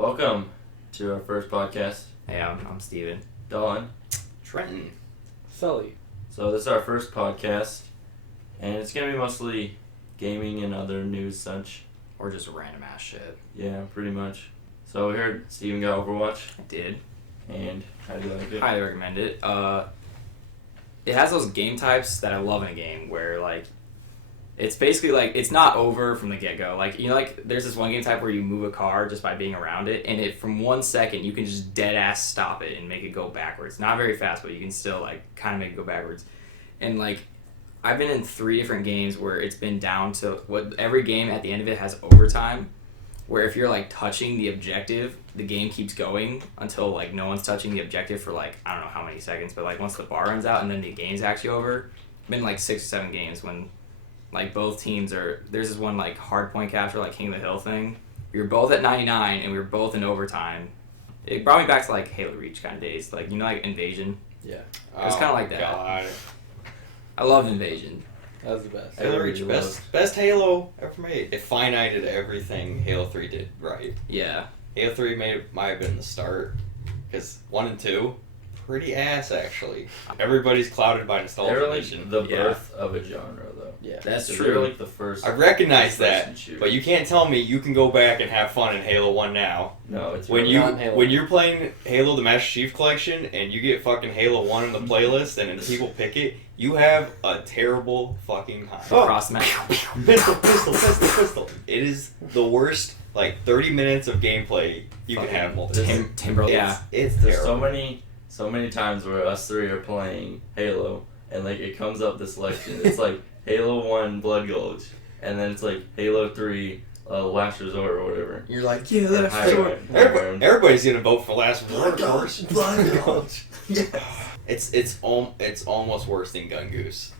Welcome to our first podcast. Hey, I'm Steven. Dawn. Trenton. Sully. So this is our first podcast, and it's going to be mostly gaming and other news such. Or just random ass shit. Yeah, pretty much. So we heard Steven got Overwatch, I did. and how do you like it? Highly recommend it. It has those game types that I love in a game where, like, it's basically like, it's not over from the get-go. Like, you know, like, there's this one game type where you move a car just by being around it, and it from 1 second, you can just dead-ass stop it and make it go backwards. Not very fast, but you can still, like, kind of make it go backwards. And, like, I've been in 3 different games where it's been down to what every game at the end of it has overtime, where if you're like touching the objective, the game keeps going until like no one's touching the objective for like I don't know how many seconds, but like once the bar runs out and then the game's actually over. Been like 6 or 7 games when like both teams are there's this one like hard point capture like King of the Hill thing. We were both at 99 and we were both in overtime. It brought me back to like Halo Reach kind of days, like you know like Invasion. Yeah. It was kind of like that. God. I loved Invasion. That was the best. Halo Reach, best Halo ever made. It finited everything Halo 3 did right. Yeah. Halo 3 might have been the start, because 1 and 2, pretty ass actually. Everybody's clouded by nostalgia. They're like the birth of a genre, though. Yeah. That's So true. they're like the first. I recognize that, first shooter. but you can't tell me you can go back and have fun in Halo 1 now. No, it's When really when you're playing Halo the Master Chief Collection and you get fucking Halo 1 in the playlist and then people pick it, you have a terrible fucking time. Cross the map. Pistol. It is the worst, like, 30 minutes of gameplay you can have multiple. Timber, yeah. It's There's terrible. so many times where us three are playing Halo, and like it comes up the selection. It's like Halo 1 Blood Gulch, and then it's like Halo 3 Last Resort or whatever. You're like, yeah, Or that's High sure. Ground. Everybody's gonna vote for Last Resort, of course. Blood Gulch. It's almost worse than Gun Goose.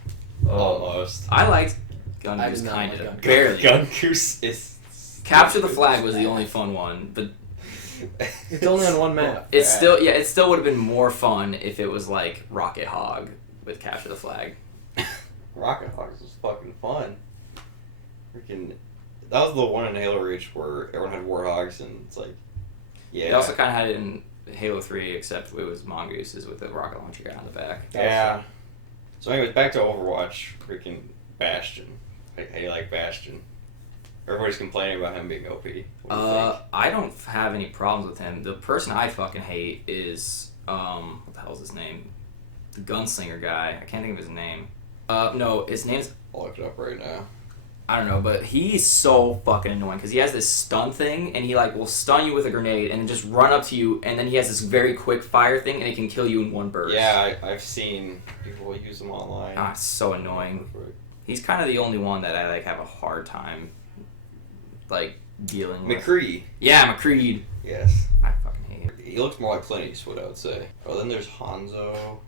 Oh, Almost. I liked Gun I Goose did not kind like Gun of. Goose. Barely. Gun Goose is... Capture the Flag was the only fun one, but It's only on one map. it still would have been more fun if it was like Rocket Hog with Capture the Flag. Rocket Hogs was fucking fun. Freaking... That was the one in Halo Reach where everyone had Warthogs and it's like... Yeah. They also kind of had it in Halo 3, except it was Mongooses with the rocket launcher guy on the back. Yeah. So anyways, back to Overwatch. Freaking Bastion. How do you like Bastion? Everybody's complaining about him being OP. What do you think? I don't have any problems with him. The person I fucking hate is what the hell's his name? The gunslinger guy. I can't think of his name. No, his name's I'll look it up right now. I don't know, but he's so fucking annoying because he has this stun thing and he like will stun you with a grenade and then just run up to you and then he has this very quick fire thing and it can kill you in one burst. Yeah, I've seen people use them online. Ah, it's so annoying. He's kind of the only one that I like have a hard time like dealing with. McCree. Yeah, McCreed. Yes. I fucking hate him. He looks more like Clint Eastwood, I would say. Oh, then there's Hanzo.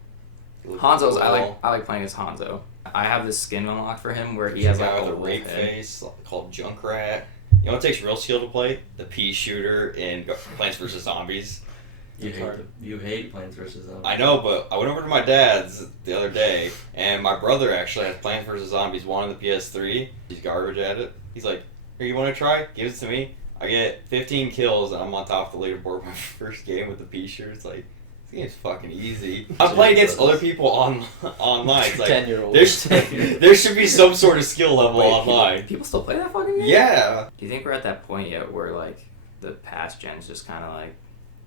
Hanzo's I like playing as Hanzo. I have this skin unlocked for him where he has like a a rape wolf head. face called Junkrat. You know what takes real skill to play? The pea shooter in Plants vs. Zombies. You hate Plants vs. Zombies. I know, but I went over to my dad's the other day, and my brother actually has Plants vs. Zombies 1 on the PS3. He's garbage at it. He's like, here, you want to try? Give it to me. I get 15 kills, and I'm on top of the leaderboard my first game with the pea shooter. It's like, this game's fucking easy. I'm playing against other people online. It's like, 10-year-olds. there should be some sort of skill level online. People still play that fucking game? Yeah. Do you think we're at that point yet where like the past gen's just kind of like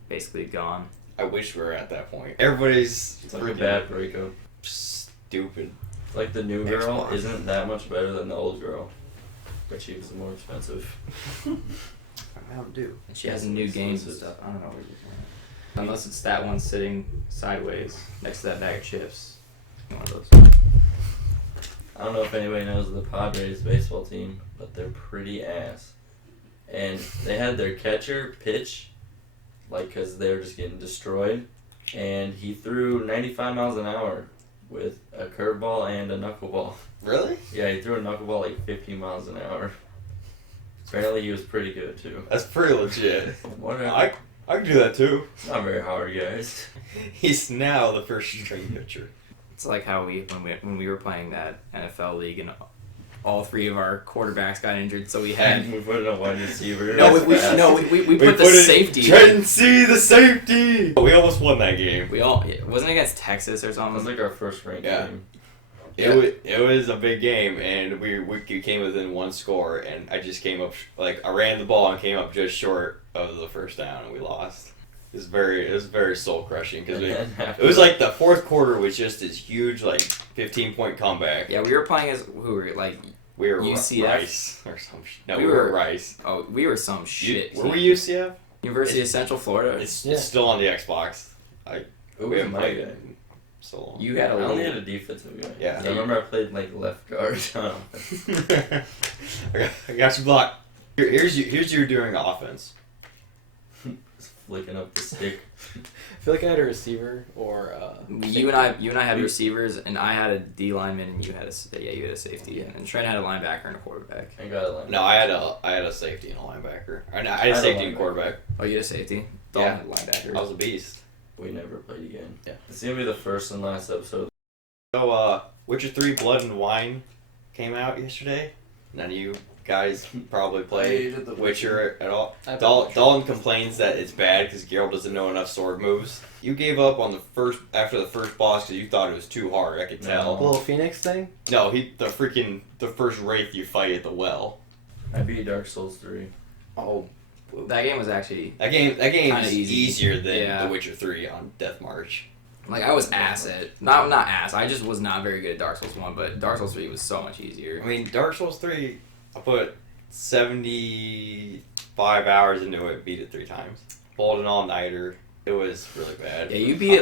basically gone? I wish we were at that point. Everybody's It's like a bad breakup. stupid. It's like the new girl Xbox. isn't that much better than the old girl, but she was more expensive. Mountain Dew. And she has new games and stuff. I don't know what you're doing. Unless it's that one sitting sideways next to that bag of chips. One of those. I don't know if anybody knows the Padres baseball team, but they're pretty ass. And they had their catcher pitch, like, because they were just getting destroyed. And he threw 95 miles an hour with a curveball and a knuckleball. Really? Yeah, he threw a knuckleball like 50 miles an hour. Apparently he was pretty good, too. That's pretty legit. Whatever. I can do that too. It's not very hard, guys. He's now the first string pitcher. It's like how when we were playing that NFL league in all 3 of our quarterbacks got injured, so we And had. we put it on wide receiver. No, we put the safety. Trenton C, the safety. We almost won that game. We all it wasn't against Texas or That was something. like our first ranked Yeah. game. It was a big game, and we came within 1 score, and I just came up I ran the ball and came up just short of the first down, and we lost. It was very soul crushing because it was like the fourth quarter was just this huge 15-point comeback. Yeah, we were playing as who were like We were UCF? Rice or some shit. No, We we were were- Rice. we were some shit. Were we UCF? University of Central Florida. It's Yeah. still on the Xbox. It We was haven't my played guy. it in so long. You had I a only little. had a defensive guy. Yeah. I remember I played left guard. I got you blocked. Here's you doing offense. Just flicking up the stick. I feel like I had a receiver or. You and I had receivers, and I had a D lineman, and you had a safety, and Trent had a linebacker and a quarterback. I got a line. No, I had a safety and a linebacker. Or no, I had a safety and quarterback. Oh, you had a safety. Yeah. Dalton had a linebacker. I was a beast. We never played again. Yeah. It's gonna be the first and last episode. So, Witcher 3 Blood and Wine came out yesterday. None of you guys probably played Witcher at all. I played Witcher. Dalton complains that it's bad because Geralt doesn't know enough sword moves. You gave up on after the first boss because you thought it was too hard. I could tell. The little Phoenix thing? No, the first wraith you fight at the well. I beat Dark Souls 3. Oh, That game was actually that game Kinda is easy. easier than Yeah. The Witcher 3 on Death March. like I was ass at not ass. I just was not very good at Dark Souls 1, but Dark Souls 3 was so much easier. I mean, Dark Souls 3, I put 75 hours into it, beat it 3 times. Bowled an all-nighter. It was really bad. Yeah, you beat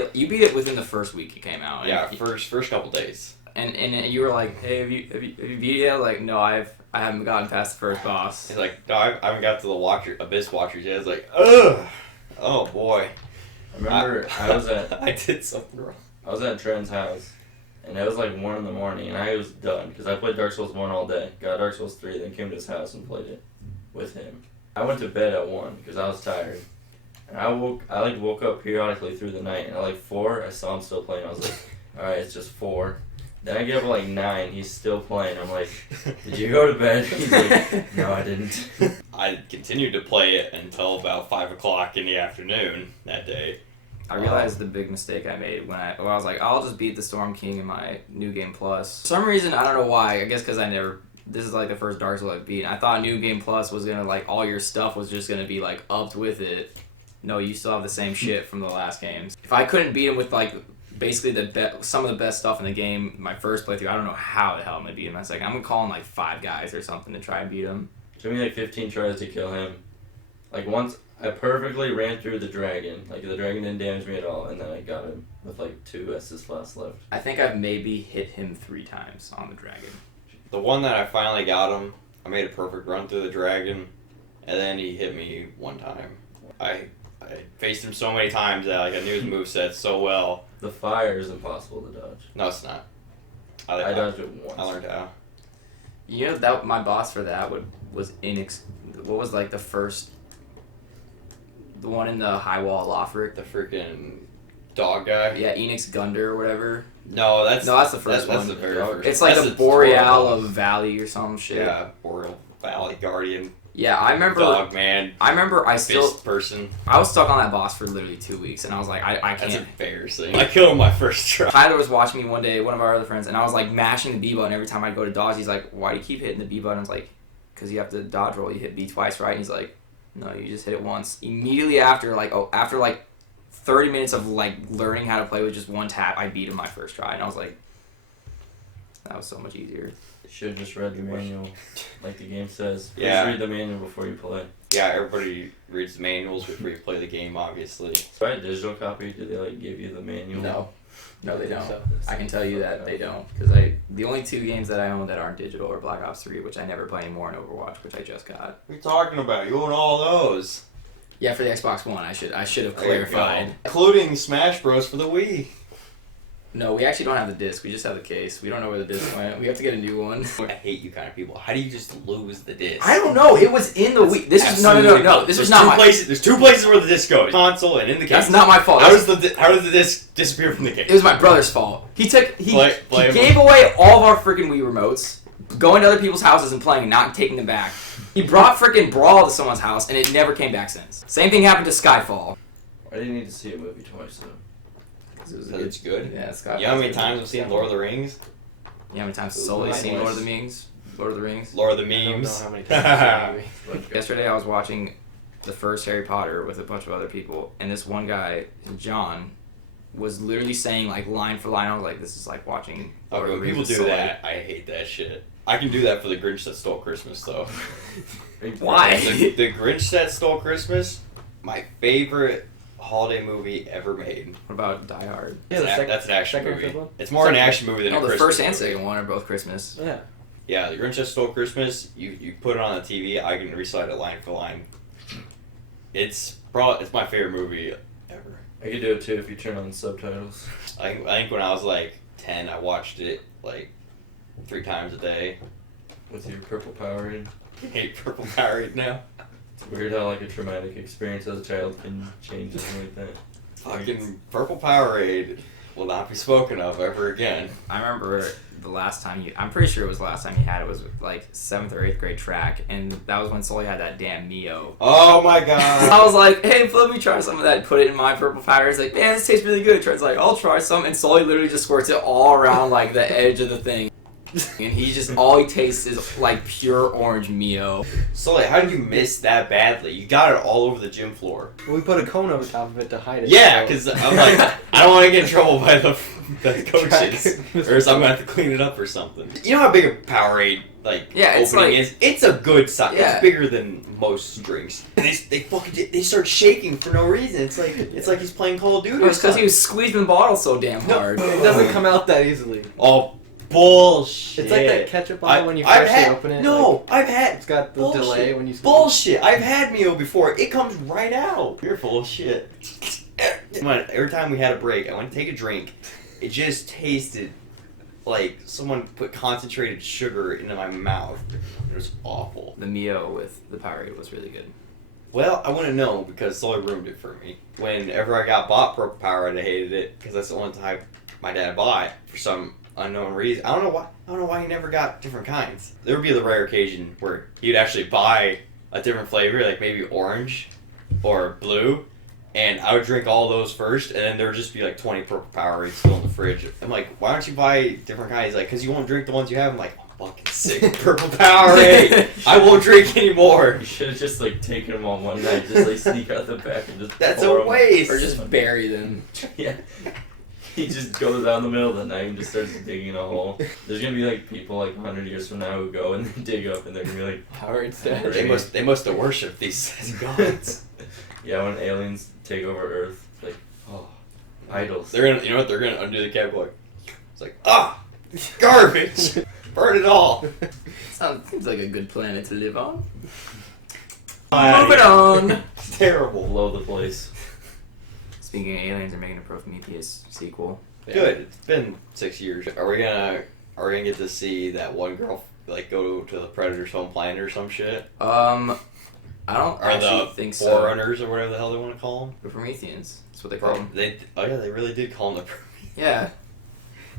it within the first week it came out. Yeah, and, first couple days. and you were like, hey, have you beat it yet? Like, no, I haven't gotten past the first boss. It's like, no, I haven't got to the Abyss Watchers yet. It's like, ugh! Oh boy. I remember I was at I did something wrong. I was at Trent's house, and it was like 1 in the morning, and I was done because I played Dark Souls 1 all day. Got Dark Souls 3, then came to his house and played it with him. I went to bed at 1 because I was tired, and I woke up periodically through the night, and at 4 I saw him still playing. I was like, all right, it's just 4. Then I get up at 9, he's still playing. I'm like, did you go to bed? He's like, no, I didn't. I continued to play it until about 5 o'clock in the afternoon that day. I realized the big mistake I made when I was like, I'll just beat the Storm King in my New Game Plus. For some reason, I don't know why. I guess because this is like the first Dark Souls I've beat. I thought New Game Plus was gonna all your stuff was just gonna be upped with it. No, you still have the same shit from the last games. If I couldn't beat him with basically some of the best stuff in the game, my first playthrough, I don't know how the hell I'm gonna beat him. I was like, I'm gonna call in 5 guys or something to try and beat him. It took me 15 tries to kill him. Once I perfectly ran through the dragon. The dragon didn't damage me at all, and then I got him with 2 S's left. I think I've maybe hit him 3 times on the dragon. The one that I finally got him, I made a perfect run through the dragon, and then he hit me 1 time. I faced him so many times that I knew his moveset so well. The fire is impossible to dodge. No, it's not. I dodged it once. I learned how. You know that my boss for that what was the first, the one in the high wall Lothric. The freaking dog guy. Yeah, Enix Gunder or whatever. No, that's the first that's one. the very first. It's like That's the tutorial Boreal boss. of Valley or some shit. Yeah, Boreal Valley Guardian. Yeah, I remember. Dog man. I remember. I Person. was stuck on that boss for literally 2 weeks, and I was like, I That's can't. embarrassing. I killed him my first try. Tyler was watching me one day, one of our other friends, and I was mashing the B button every time I go to dodge. He's like, "Why do you keep hitting the B button?" I was like, "Cause you have to dodge roll. You hit B twice, right?" And he's like, "No, you just hit it once." Immediately after, after 30 minutes of learning how to play with just 1 tap, I beat him my first try, and I was like, that was so much easier. Should have just read the manual, like the game says. Please Yeah. read the manual before you play. Yeah, everybody reads the manuals before you play the game, obviously. Buy a digital copy. Do they give you the manual? No, they don't. So, I can tell you that they don't, because the only 2 games that I own that aren't digital are Black Ops 3, which I never play anymore, and Overwatch, which I just got. What are you talking about? You own all those. Yeah, for the Xbox One, I should have There you clarified. go. Including Smash Bros. For the Wii. No, we actually don't have the disc. We just have the case. We don't know where the disc went. We have to get a new one. I hate you kind of people. How do you just lose the disc? I don't know. It was in the Wii. This is no. This There's is not my. There's 2 places where the disc goes. Console and in the case. That's not my fault. How does the disc disappear from the case? It was my brother's fault. He Blame gave away all of our freaking Wii remotes, going to other people's houses and playing and not taking them back. He brought freaking Brawl to someone's house and it never came back since. Same thing happened to Skyfall. I didn't need to see a movie twice though. It's good. Yeah, Skyfall. You know how many times I've seen Lord of the Rings? You know how many times Sully's seen Lord of the Rings? Lord of the Rings? Lord of the I don't know Memes. how many times I've seen the movie. Yesterday I was watching the first Harry Potter with a bunch of other people, and this one guy, John, was literally saying like line for line. I was like, this is like watching. Lord Okay, of the when people Rings with do Sully. that, I hate that shit. I can do that for The Grinch That Stole Christmas, though. Why? The Grinch That Stole Christmas, my favorite holiday movie ever made. What about Die Hard? Yeah, the That's an action second or movie. third one? It's more an action movie than No, a the Christmas first and movie. second one are both Christmas. Yeah. Yeah, The Grinch That Stole Christmas, you put it on the TV, I can recite it line for line. It's my favorite movie ever. I could do it too if you turn on subtitles. I think when I was like 10, I watched it like 3 times a day. With your purple Powerade. I hate Purple Powerade now. It's weird how like a traumatic experience as a child can change something like that. Fucking Purple Powerade will not be spoken of ever again. I remember the last time I'm pretty sure it was the last time you had it was like 7th or 8th grade track, and that was when Sully had that damn Mio. Oh my god. I was like, hey, let me try some of that, put it in my purple powder. It's like, man, this tastes really good. Trey's like, I'll try some, and Sully literally just squirts it all around like the edge of the thing. And all he tastes is like pure orange Mio. Sully, how did you miss that badly? You got it all over the gym floor. We put a cone over top of it to hide it. Yeah, so- because I'm like, I don't want to get in trouble by the coaches, or else I'm gonna have to clean it up or something. You know how big a Powerade Yeah, it's opening like- is? It's a good size. Yeah. It's bigger than most drinks. And they start shaking for no reason. It's like he's playing Call of Duty. It was because he was squeezing the bottle so damn hard. It doesn't come out that easily. Oh, bullshit! It's like that ketchup bottle when you freshly open it. No, like, I've had. it's got the Bullshit. delay when you. Bullshit! I've had Mio before. It comes right out. You're full of shit. Every time we had a break, I went to take a drink. It just tasted like someone put concentrated sugar into my mouth. It was awful. The Mio with the Powerade was really good. Well, I wouldn't know because Sully ruined it for me. Whenever I got bought Purple Powerade, I hated it because that's the only time my dad bought for some unknown reason. I don't know why he never got different kinds. There would be the rare occasion where he'd actually buy a different flavor, like maybe orange or blue, and I would drink all those first, and then there would just be like 20 Purple Powerades still in the fridge. I'm like, why don't you buy different kinds? He's like, because you won't drink the ones you have. I'm like, I'm fucking sick of Purple Powerade. I won't drink anymore. You should have just like taken them all one night, just like sneak out the back and just. That's pour a 'em. waste. Or just bury them. Yeah. He just goes out in the middle of the night and just starts digging a hole. There's gonna be like people like 100 years from now who go and they dig up and they're gonna be like, Powerade stash. They must have worshipped these gods. yeah, when aliens take over Earth, it's like, oh, idols. They're gonna, you know what? They're gonna undo the cap like, it's like, garbage. Burn it all. Seems like a good planet to live on. Moving Moving on. It's terrible. Blow the place. Speaking of aliens, they're making a Prometheus sequel. Good. It's been 6 years. Are we gonna get to see that one girl like go to the Predator's home planet or some shit? I don't Or actually the think so. Forerunners or whatever the hell they want to call them? The Prometheans. That's what they call them. They really did call them the Prometheans. Yeah.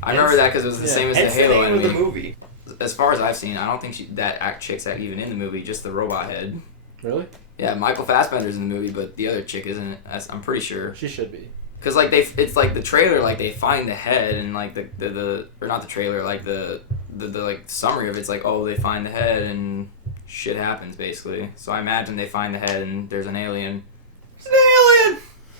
I remember that because it was the same as the Hence Halo name of enemy. the movie. As far as I've seen, I don't think that chick's even in the movie, just the robot head. Really? Yeah, Michael Fassbender's in the movie, but the other chick isn't. I'm pretty sure. She should be. Cause like it's like the trailer, like they find the head and like the or not the trailer, like the like summary of it's like, oh, they find the head and shit happens basically. So I imagine they find the head and there's an alien. It's an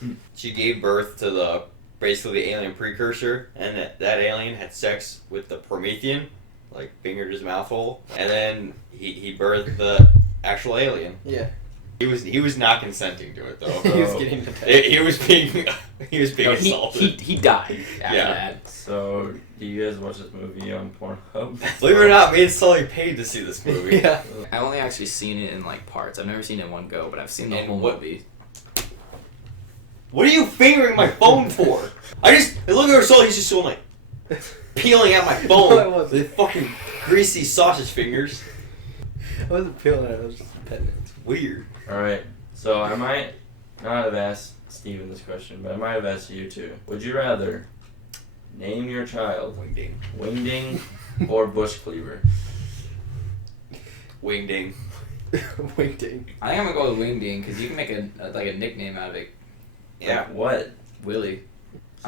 alien. She gave birth to basically the alien precursor, and that alien had sex with the Promethean, like fingered his mouth hole, and then he birthed the actual alien. Yeah. He was not consenting to it though. He was getting attacked. He was being No, assaulted. he died after Yeah. that. So, do you guys watch this movie on Pornhub? Believe it or not, me and Sully paid to see this movie. Yeah. I've only actually seen it in like parts. I've never seen it in one go, but I've seen the And whole what- movie. What are you fingering my phone for? I look at Sully. He's just going like peeling out my No, I phone wasn't. with fucking greasy sausage fingers. I wasn't feeling it. I was just petting it. It's weird. Alright, so I might not have asked Steven this question, but I might have asked you too. Would you rather name your child Wingding. Wingding or Bushcleaver? Wingding. Wingding. I think I'm gonna go with Wingding because you can make a nickname out of it. Yeah. Like what? Willie.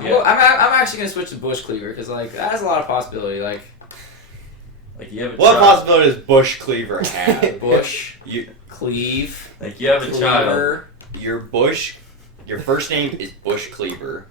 Yeah. I'm actually gonna switch to Bushcleaver because like that has a lot of possibility. Like You have a What child. possibility does Bushcleaver have? Bush, You, Cleave, Like you have a child. Cleaver. your first name is Bushcleaver.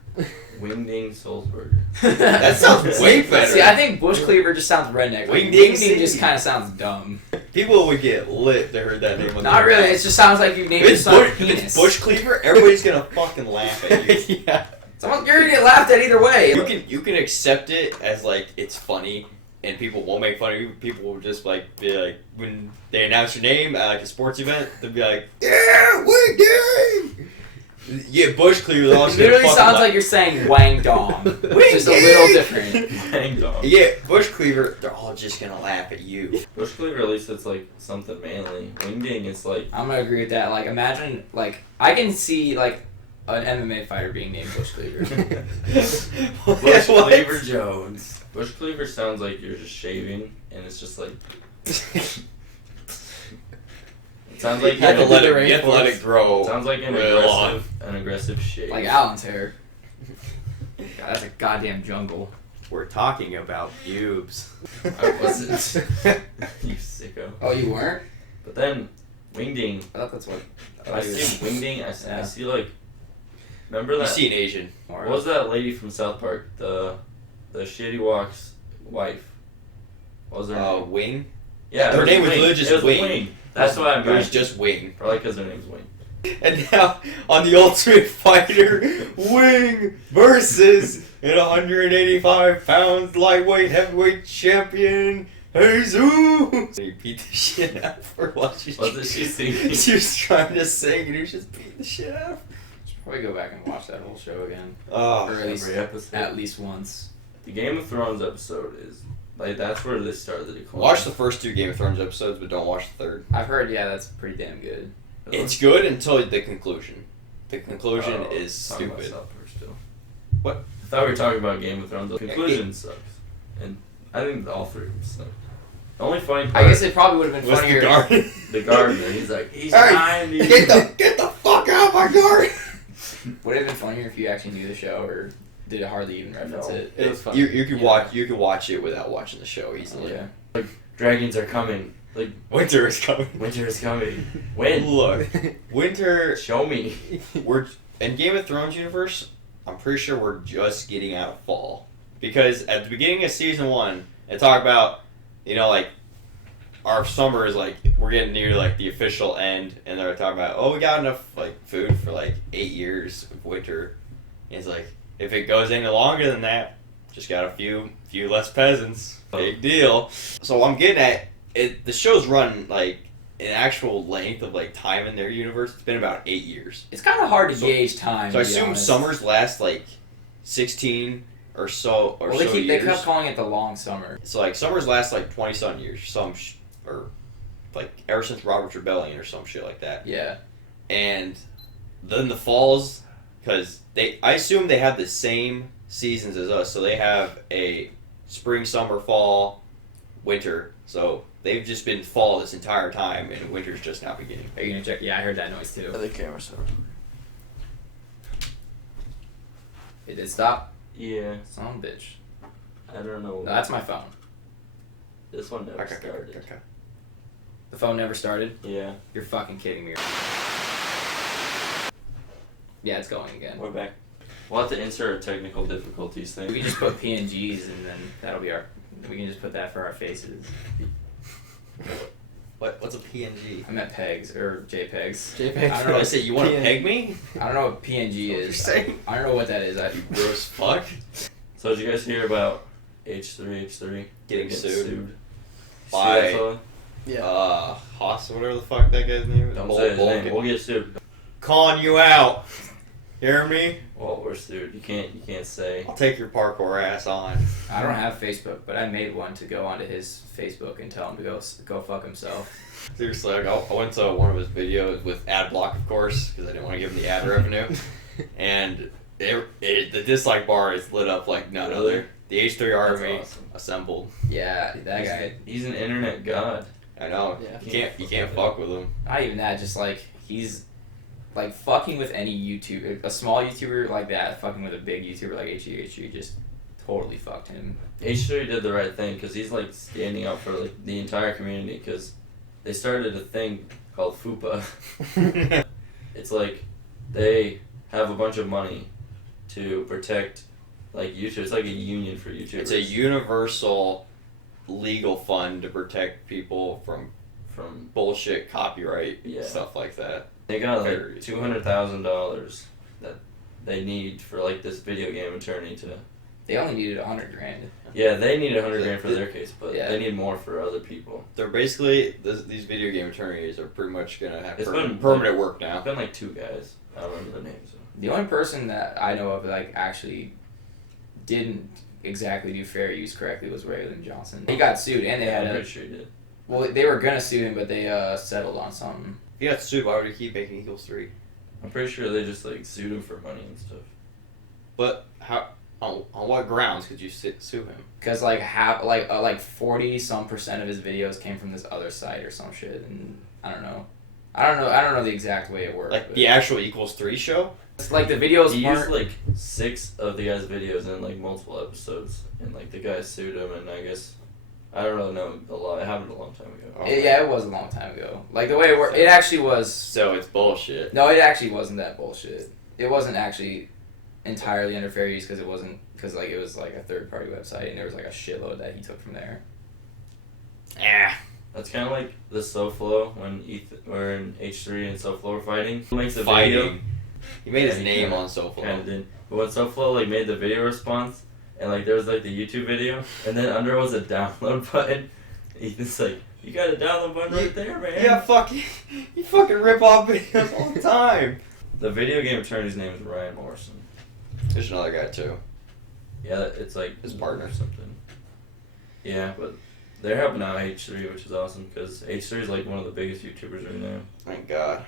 Wingding Soulsburger. That sounds way better. See, I think Bushcleaver just sounds redneck. Like, Wingding Wingding just City. kind of sounds dumb. People would get lit if they heard that name. Not really. It just sounds like you named If your it's, son If penis. it's Bushcleaver, everybody's gonna fucking laugh at you. Yeah. You're gonna get laughed at either way. You can accept it as like it's funny, and people won't make fun of you. People will just like be like when they announce your name at like a sports event, they'll be like, "Yeah, Wingding." Yeah, Bushcleaver. They're all It just gonna literally fucking sounds laugh. like you're saying Wang Dong. It's just a little different. Hang on. Yeah, Bushcleaver. They're all just gonna laugh at you. Bushcleaver, at least it's like something manly. Wingding is like I'm gonna agree with that. Like, imagine, like, I can see, like, an MMA fighter being named Bushcleaver. Bushcleaver Jones. Bushcleaver sounds like you're just shaving, and it's just like it sounds like You have to an- let the it. You have to let it grow. sounds like real an aggressive shave. Like Alan's hair. God, that's a goddamn jungle. We're talking about pubes. I wasn't. You sicko. Oh, you weren't? But then Wingding. I thought that's what. I see Wingding. I Yeah. see like. Remember You that? see an Asian. What was that lady from South Park? The Shady Walk's wife. What was her name? Wing. Yeah, her it name was Wing. literally just It was Wing. That's what I It was meant. just Wing. Probably because her name's Wing. And now on the Ultimate Fighter, Wing versus an 185 pounds lightweight heavyweight champion, Jesus. He beat the shit out of her while she's Wasn't she singing? She was trying to sing and he was just beating the shit out of her. Should probably go back and watch that whole show again. Oh, Or at least, Every episode. at least once. The Game of Thrones episode is like that's where they start the decline. watch the first 2 Game of Thrones episodes, but don't watch the third. I've heard, yeah, that's pretty damn good. It's good until the conclusion. The conclusion Oh, is talking about stupid. South Park still. What? I thought we were talking about Game of Thrones. The conclusion sucks, and I think all 3 of them suck. The only funny part I guess it probably would have been Was funnier. the garden? the gardener. He's like, he's Hey, 90. get the fuck out of my garden! Would it have been funnier if you actually knew the show, or did it hardly even reference No. it? It was funny. You can Yeah. watch it without watching the show easily. Yeah. Dragons are coming. Like Winter is coming. winter is coming. When? Look, winter. Show me. We're in Game of Thrones universe. I'm pretty sure we're just getting out of fall because at the beginning of season 1, they talk about like our summer is like we're getting near like the official end, and they're talking about we got enough like food for like 8 years of winter. And it's like if it goes any longer than that, just got a few less peasants. Big deal. So I'm getting at it. The show's run like an actual length of like time in their universe. It's been about 8 years. It's kind of hard to So- gauge time. So I to be assume honest. summers last like 16 or so Well, they years. kept calling it the long summer. So like summers last like 20-something years. Or like ever since Robert's Rebellion or some shit like that. Yeah. And then the falls, because I assume they have the same seasons as us. So they have a spring, summer, fall, winter. So they've just been fall this entire time, and winter's just now beginning. Are you gonna check? Yeah, I heard that noise too. The camera set. It did stop. Yeah, Son of a bitch. I don't know. No, that's my phone. This one never Okay. started. The phone never started. Yeah, You're fucking kidding me. Yeah, it's going again. we're back. We'll have to insert a technical difficulties We thing. can just put PNGs and then that'll be our. We can just put that for our faces. What's a PNG? I meant pegs or JPEGs. JPEG. I don't know. I say you want to PN. peg me? I don't know what PNG What is. you're saying? I don't know what that is. Gross fuck. So did you guys hear about H3H3 Getting sued. You By- see that fella? Yeah. Haas, whatever the fuck that guy's name is. Don't Bull- say his Vulcan. name. We'll get sued. Calling you out. Hear me? Well, we're sued. You can't say. I'll take your parkour ass on. I don't have Facebook, but I made one to go onto his Facebook and tell him to go fuck himself. Seriously, like, I went to one of his videos with ad block, of course, because I didn't want to give him the ad revenue. And the dislike bar is lit up like none Really? other. The H3 Army That's awesome. assembled. Yeah, that guy. He's an internet god. I know. Yeah. You can't fuck with him. Not even that, just like he's like fucking with any YouTuber, a small YouTuber like that, fucking with a big YouTuber like H3 just totally fucked him. H3 did the right thing because he's like standing up for like the entire community because they started a thing called FUPA. It's like they have a bunch of money to protect like YouTube. It's like a union for YouTubers. It's a universal legal fund to protect people from bullshit copyright stuff like that. They got like $200,000 that they need for like this video game attorney to. They only needed $100,000. Yeah, they need $100,000 for their case, but Yeah. they need more for other people. They're basically these video game attorneys are pretty much gonna have It's been- permanent work now. It's been like 2 guys. I don't remember the names. The only person that I know of that like actually didn't exactly do fair use correctly was Raylan Johnson. He got sued and they I'm had pretty sure he did. well they were gonna sue him but they settled on something. If you got sued, why would you keep making Eagles 3? I'm pretty sure they just like sued him for money and stuff. But how? On what grounds could you sue him? Because like 40% of his videos came from this other site or some shit, and I don't know the exact way it worked. Like but the actual Equals 3 show? it's like the videos He weren't used like 6 of the guy's videos in like multiple episodes, and like the guy sued him, and I guess I don't really know a lot. It happened a long time ago. it was a long time ago. Like the way it worked, it actually was. So it's bullshit. No, it actually wasn't that bullshit. It wasn't actually entirely under fair use because it wasn't like it was like a third party website and there was like a shitload that he took from there. That's kind of like the SoFlo when H3 and SoFlo were fighting. He makes a video. Fighting. He made his he name kinda- on SoFlo. Kind of did. But when SoFlo like made the video response, and like there was like the YouTube video, and then under was a download button. Ethan's like, "You got a download button right there, man." Yeah, you fucking rip off videos all the time. The video game attorney's name is Ryan Morrison. There's another guy too. Yeah, it's like His partner. or something. Yeah, but they're helping out H3, which is awesome because H3 is like one of the biggest YouTubers right now. Thank God.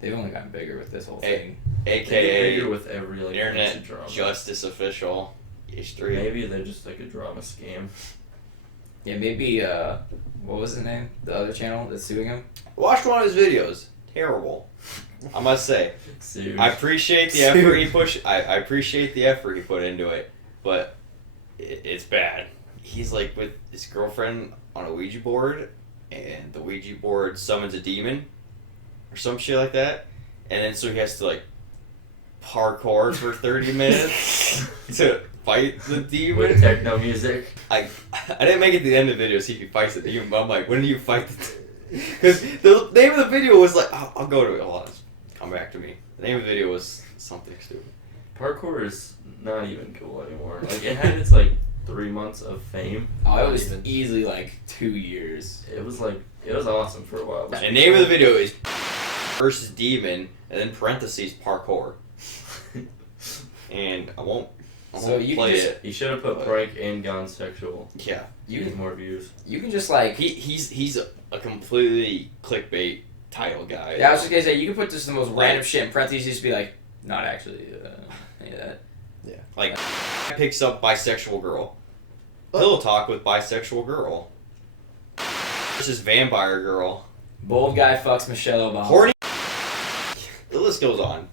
They've only gotten bigger with this whole Hey. thing. They get AKA bigger with every like Internet recent drama. Justice Official. H3. Maybe they're just like a drama scam. Yeah, maybe what was his name? The other channel that's suing him? Watched one of his videos. Terrible. I must say. Serious. I appreciate the effort he pushed. I appreciate the effort he put into it, but it's bad. He's like with his girlfriend on a Ouija board, and the Ouija board summons a demon, or some shit like that, and then so he has to like parkour for 30 minutes to fight the With demon. techno music. I didn't make it to the end of the video to see if he fights the demon, but I'm like, when do you fight the because the name of the video was like, I'll go to it, hold on, come back to me. The name of the video was something stupid. Parkour is not even cool anymore. Like it had its like 3 months of fame. Oh, it was Even. easily like 2 years. It was awesome for a while. The name of the video is versus demon, and then parentheses parkour. And I won't So you can play just- it. You should have put prank and gone sexual. Yeah, You get more views. You can just like he's a completely clickbait title guy. yeah, I was just gonna say you can put just the most random shit in parentheses, just be like, not actually any of that. Like picks up bisexual girl. Pillow talk with bisexual girl. Versus vampire girl. Bold guy fucks Michelle Obama. Horny. The list goes on.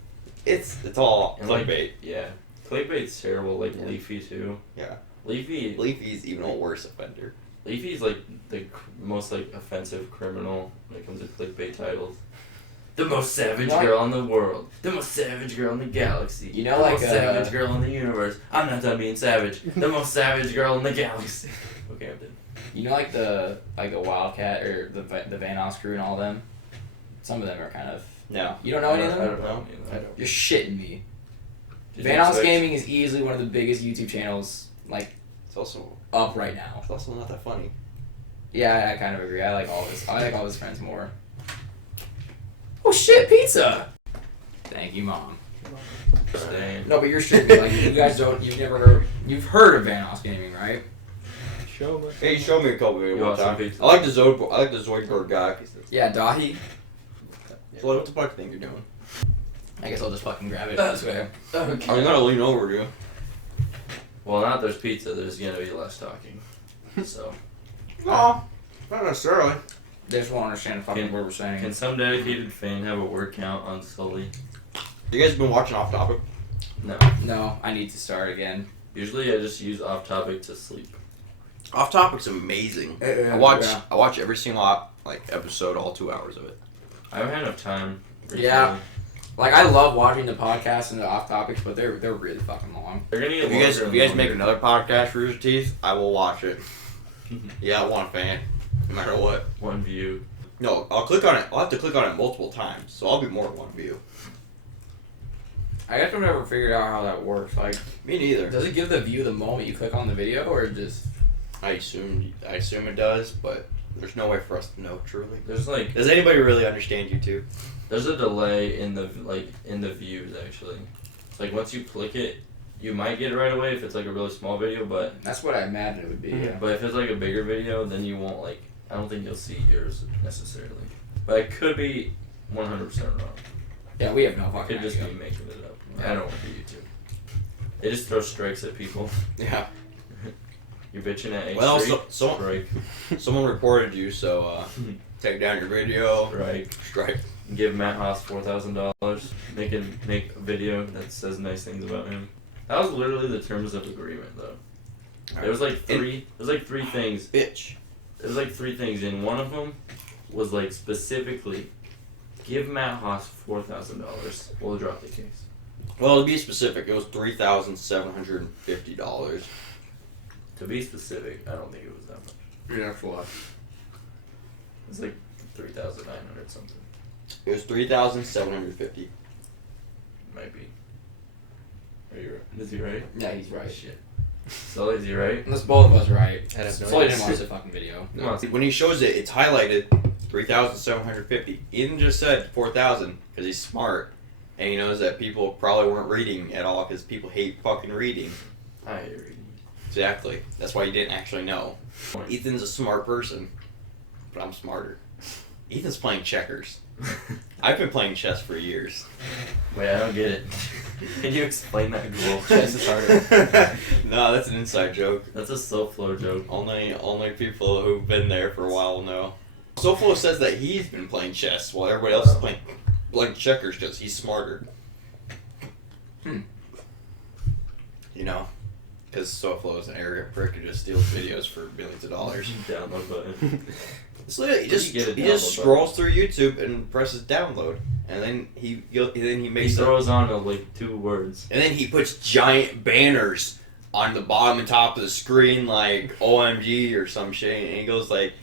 It's all And, like, clickbait. Yeah. Clickbait's terrible. Like Yeah. Leafy too. Yeah. Leafy. Leafy's even a worse offender. Leafy's like the most like offensive criminal when it comes to clickbait titles. The most savage What? girl in the world. The most savage girl in the galaxy. You know, the like, most savage girl in the universe. I'm not done being savage. The most savage girl in the galaxy. Okay, I'm done. You know, like the Wildcat or the Van Os crew and all them. Some of them are kind of. No. You don't know any of I them? don't know. I don't. You're shitting me. Did Van you Os expect- Gaming is easily one of the biggest YouTube channels like It's also up right now. not that funny. Yeah, I kind of agree. I like all his friends more. Oh shit, pizza! Thank you, Mom. Damn. No, but you're shitting. Like you guys don't. You've heard of Van Os Gaming, right? Show me. Hey, you showed me a couple You videos one want some time. pizza? I like the Zoidberg guy. Yeah, Dahi. So what the fuck think you're doing? I guess I'll just fucking grab it this way. I'm gonna lean over you. Well, now that there's pizza, there's gonna be less talking. So No, not necessarily. They just won't understand fucking what we're saying. Can some dedicated fan have a word count on Sully? You guys been watching Off Topic? No. No, I need to start again. Usually I just use Off Topic to sleep. Off Topic's amazing. Yeah. I watch every single episode, all 2 hours of it. I haven't had enough time. Recently. Yeah. Like, I love watching the podcasts and the off topics, but they're really fucking long. They're gonna get If you longer guys and make longer. another podcast for Rooster Teeth, I will watch it. Yeah, I want a fan, no matter what. One view. No, I'll click on it. I'll have to click on it multiple times, so I'll be more than one view. I guess I've never figured out how that works. Like, Me neither. does it give the view the moment you click on the video, or just... I assume it does, but there's no way for us to know truly. There's like Does anybody really understand YouTube? there's a delay in the views actually. It's like once you click it, you might get it right away if it's like a really small video, but That's what I imagine it would be, yeah. if it's like a bigger video, then you won't like. I don't think you'll see yours necessarily. But I could be 100% wrong. Yeah, we have no I fucking could just idea. be making it up. I don't want to YouTube. They just throw strikes at people. Yeah. You're bitching at Well, H3, someone strike. reported you, so take down your video. Strike. Strike. Give Matt Haas $4,000. Make a video that says nice things about him. That was literally the terms of agreement, though. There was like three. There's like three things. Bitch. There's like three things, and one of them was like specifically, give Matt Haas $4,000. We'll drop the case. Well, to be specific, it was $3,750. To be specific, I don't think it was that much. Yeah, for what? It was like 3,900 something. It was $3,750. Might be. Are you right? Is he right? Yeah, he's right. Shit. So is he right? Unless both of us are right. I have no Sully idea. didn't watch the fucking video. Come on. When he shows it, it's highlighted $3,750. Ethan just said $4,000 because he's smart, and he knows that people probably weren't reading at all because people hate fucking reading. I hate reading. Exactly. That's why you didn't actually know. Ethan's a smart person, but I'm smarter. Ethan's playing checkers. I've been playing chess for years. Wait, I don't get it. Can you explain that goal? Chess is harder. No, that's an inside joke. That's a SoFlo joke. Only people who've been there for a while know. Soflo says that he's been playing chess while everybody else is playing checkers because he's smarter. You know? Because Soflo is an arrogant prick who just steals videos for millions of dollars. Download button. It's literally, he just You get a he just download scrolls through YouTube and presses download, and then he He makes throws on like 2 words. and then he puts giant banners on the bottom and top of the screen like OMG or some shit, and he goes like,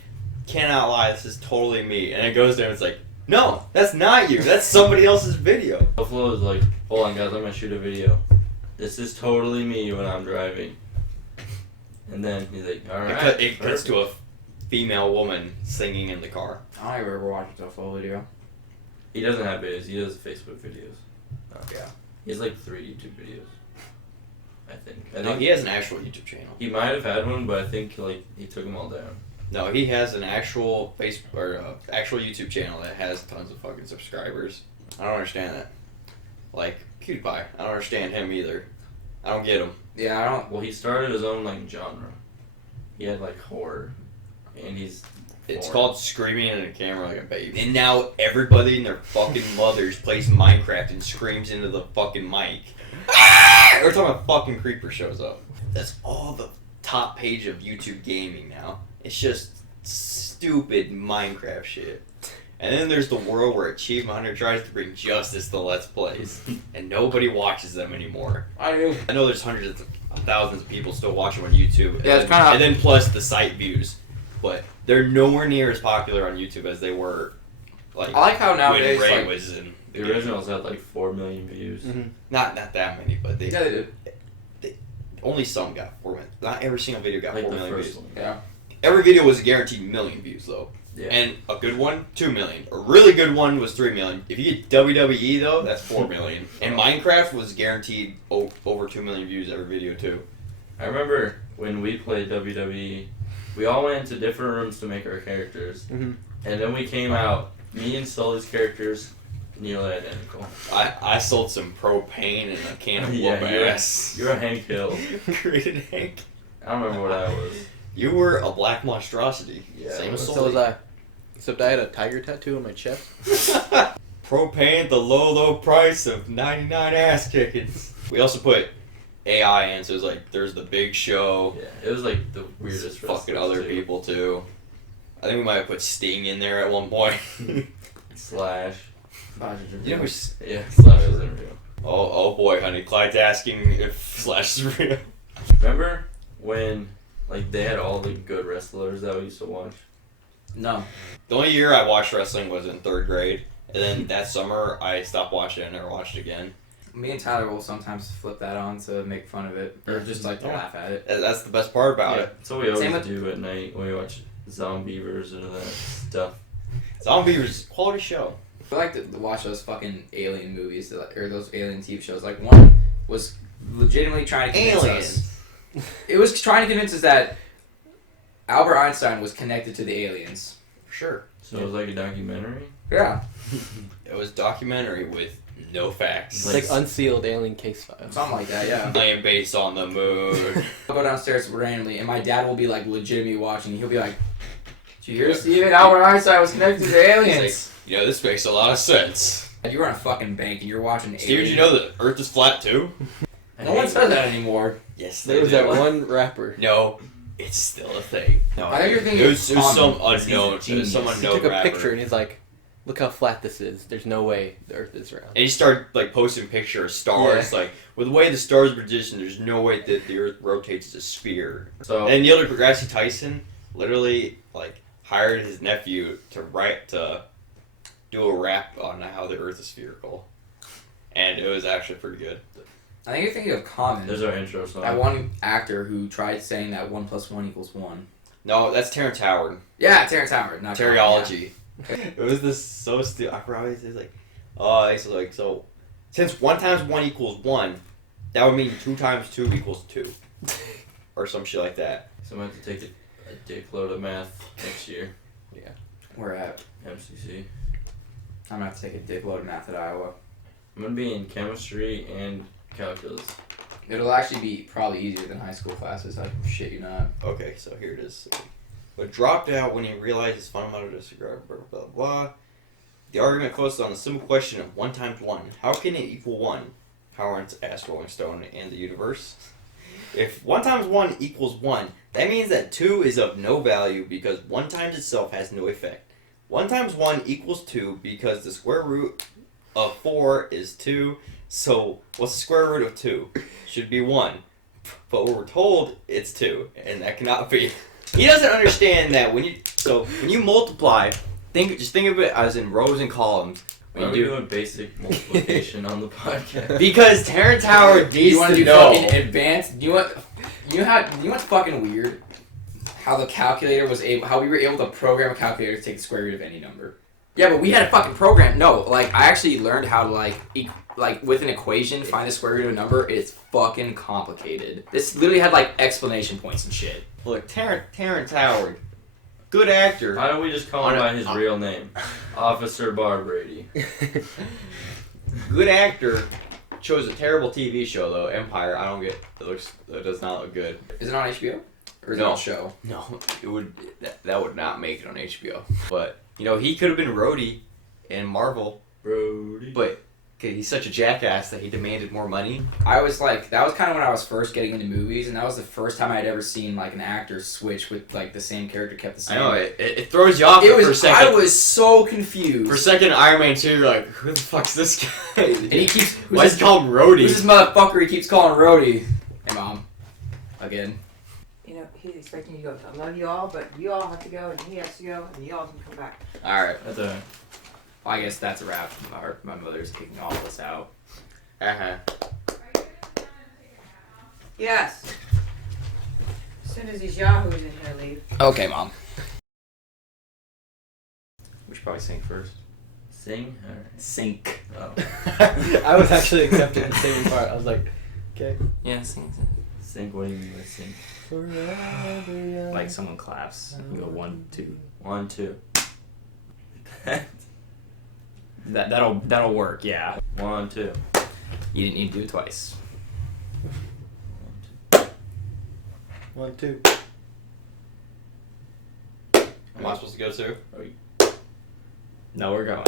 "Cannot lie, this is totally me," and it goes there and it's like, "No, that's not you. That's somebody else's video." SoFlo is like, hold on guys, I'm gonna shoot a video. This is totally me when I'm driving. And then he's like, alright. It cuts to a female woman singing in the car. I don't ever watch a full video. He doesn't have videos, he does Facebook videos. Yeah. He has like 3 YouTube videos. I think. No, he has an actual YouTube channel. He might have had one, but I think like he took them all down. No, he has an actual actual YouTube channel that has tons of fucking subscribers. I don't understand that. Like PewDiePie, I don't understand him either. I don't get him. Yeah, I don't. Well, he started his own like genre. He had like horror, and he's. It's foreign. called screaming in a camera like a baby. And now everybody and their fucking mothers plays Minecraft and screams into the fucking mic. Every time a fucking creeper shows up. That's all the top page of YouTube gaming now. It's just stupid Minecraft shit. And then there's the world where Achievement Hunter tries to bring justice to Let's Plays. And nobody watches them anymore. I do. I know there's hundreds of thousands of people still watching on YouTube. Yeah, it's kinda- And then plus the site views. But they're nowhere near as popular on YouTube as they were. Like I like how nowadays, when Ray like, was in The originals had like 4 million views. Not that many, but they yeah, they did. only some got 4 million. Not every single video got Like 4 the million first views. one. Yeah. Every video was guaranteed million views though. Yeah. And a good one, 2 million. A really good one was 3 million. If you get WWE though, that's 4 million. And Minecraft was guaranteed over 2 million views every video too. I remember when we played WWE, we all went into different rooms to make our characters. Mhm. And then we came out, me and Sully's characters, nearly identical. I sold some propane and a can of Yeah, whoop you're- ass. You're a Hank Hill. Created Hank. I don't remember what I was. You were a black monstrosity. Yeah, Same as So Sully. was I. Except I had a tiger tattoo on my chest. Propane, the low price of 99 ass kickings. We also put AI in, so it was like there's the Big Show. Yeah, it was like the weirdest. Fucking other people too. I think we might have put Sting in there at one point. Slash. You know who's... Yeah, Slash was in real. Oh boy, honey. Clyde's asking if Slash is real. Remember when like they had all the good wrestlers that we used to watch? No. The only year I watched wrestling was in 3rd grade, and then that summer I stopped watching it and never watched it again. Me and Tyler will sometimes flip that on to make fun of it, or just like to laugh at it. That's the best part about it. That's what we always Same with- do at night when we watch Zombievers or that stuff. Zombievers, quality show. I like to watch those fucking alien movies, or those alien TV shows. Like, one was legitimately trying to convince us. It was trying to convince us that Albert Einstein was connected to the aliens. Sure. So it was like a documentary? Yeah. It was documentary with no facts. It's like unsealed alien case files. Something like that, yeah. Laying base on the moon. I'll go downstairs randomly, and my dad will be like legitimately watching. He'll be like, "Did you hear Steven? Albert Einstein was connected to the aliens." You know, this makes a lot of sense. You were on a fucking bank and you're watching Steve, did aliens. you know the Earth is flat too? No one says that anymore. Yes, There was that one rapper. No, it's still a thing. No, I think you're thinking it was some Common. unknown. It was some He unknown took a rapper. picture and he's like, "Look how flat this is. There's no way the Earth is round." And he started like posting pictures of stars. Like with the way the stars are positioned, there's no way that the Earth rotates as a sphere. So And Neil deGrasse Tyson literally like hired his nephew to do a rap on how the Earth is spherical, and it was actually pretty good. I think you're thinking of Common. there's our intro song. That one actor who tried saying that 1 + 1 = 1. No, that's Terrence Howard. Yeah, Terrence Howard. Not Common, Teriology. It was this so stupid. I forgot what it says. So since 1 × 1 = 1, that would mean 2 × 2 = 2, or some shit like that. So I'm going to have to take a dickload of math next year. Yeah. We're at. MCC. I'm gonna have to take a dickload of math at Iowa. I'm going to be in chemistry and calculus. It'll actually be probably easier than high school classes. I shit you not. Okay, so here it is. But dropped out when he realized his fundamental disregard, blah, blah, blah, blah. The argument focused on the simple question of 1 × 1. How can it equal 1? Howard asked Rolling Stone and the universe. If 1 × 1 = 1, that means that 2 is of no value because 1 times itself has no effect. 1 × 1 = 2 because the square root of 4 is 2. So what's the square root of 2? Should be 1. But we're told it's 2, and that cannot be. He doesn't understand that when you multiply, just think of it as in rows and columns. Why are we doing basic multiplication on the podcast? Because Terrence Howard Do you needs want to to do know. fucking advanced? Do you want? You know what's fucking weird? How the calculator was able, how we were able to program a calculator to take the square root of any number. Yeah, but we had a fucking program. No, like I actually learned how to like with an equation find the square root of a number. It's fucking complicated. This literally had like explanation points and shit. Look, Terrence Howard, good actor. Why don't we just call him by his real name? Officer Bar Brady. Good actor. Chose a terrible TV show though, Empire. I don't get. It does not look good. Is it on HBO? Or is it No. on a show? No, it would. That would not make it on HBO. But you know, he could have been Rhodey in Marvel. Brody. But he's such a jackass that he demanded more money. I was like, that was kind of when I was first getting into movies, and that was the first time I had ever seen like an actor switch with like the same character kept the same. I know it throws you off It for a was. second. I was so confused. For a second, Iron Man 2, you're like, who the fuck's this guy? And he keeps. Why is he called Rhodey? Who's this motherfucker? He keeps calling Rhodey. Hey, Mom. Again. You know, he's expecting you to go, I love you all, but you all have to go, and he has to go, and you all can come back. Alright. That's a Well, I guess that's a wrap. My mother's kicking all of us out. Uh-huh. Yes. As soon as these yahoos in here leave. Okay, Mom. We should probably sing first. sing? Or... Sink. Oh. I was actually accepting the same part. I was like, okay. Yeah, sing. Sing, what do you mean by sing? Forever young. Like someone claps. You go 1, 2. 1, 2. That'll work. Yeah. 1, 2. You didn't need to do it twice. 1, 2. Am I supposed to go too? No, we're going.